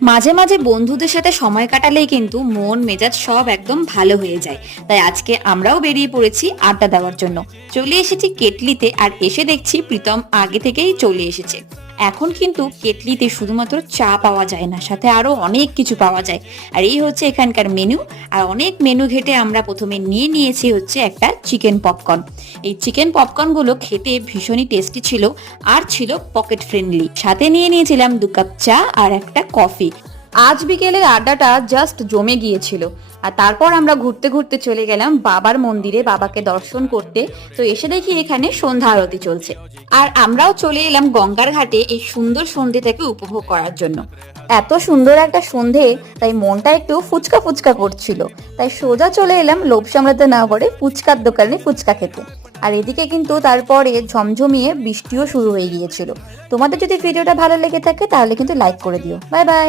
মাঝে মাঝে বন্ধুদের সাথে সময় কাটালেই কিন্তু মন মেজাজ সব একদম ভালো হয়ে যায়। তাই আজকে আমরাও বেরিয়ে পড়েছি আড্ডা দেওয়ার জন্য। চলে এসেছি কেটলিতে, আর এসে দেখছি প্রীতম আগে থেকেই চলে এসেছে। এখন কিন্তু কেটলিতে শুধুমাত্র চা পাওয়া যায় না, সাথে আরো অনেক কিছু পাওয়া যায়। আর এই হচ্ছে এখানকার মেনু। আর অনেক মেনু ঘেটে আমরা প্রথমে নিয়েছি হচ্ছে একটা চিকেন পপকর্ন। এই চিকেন পপকর্ন গুলো খেতে ভীষণই টেস্টি ছিল, আর ছিল পকেট ফ্রেন্ডলি। সাথে নিয়েছিলাম 2 কাপ চা আর একটা কফি। আজ বিকেলের আড্ডাটা জাস্ট জমে গিয়েছিল। আর তারপর আমরা ঘুরতে ঘুরতে চলে গেলাম বাবার মন্দিরে, বাবাকে দর্শন করতে। তো এসে দেখি এখানে সন্ধ্যা আরতি চলছে। আর আমরাও চলে এলাম গঙ্গার ঘাটে এই সুন্দর সন্ধ্যেটাকে উপভোগ করার জন্য। এত সুন্দর একটা সন্ধে, তাই মনটা একটু ফুচকা ফুচকা করছিল। তাই সোজা চলে এলাম লোভ সামলাতে না করে ফুচকার দোকানে ফুচকা খেতে। আর এদিকে কিন্তু তারপরে ঝমঝমিয়ে বৃষ্টিও শুরু হয়ে গিয়েছিল। তোমাদের যদি ভিডিওটা ভালো লেগে থাকে তাহলে কিন্তু লাইক করে দিও। Bye bye.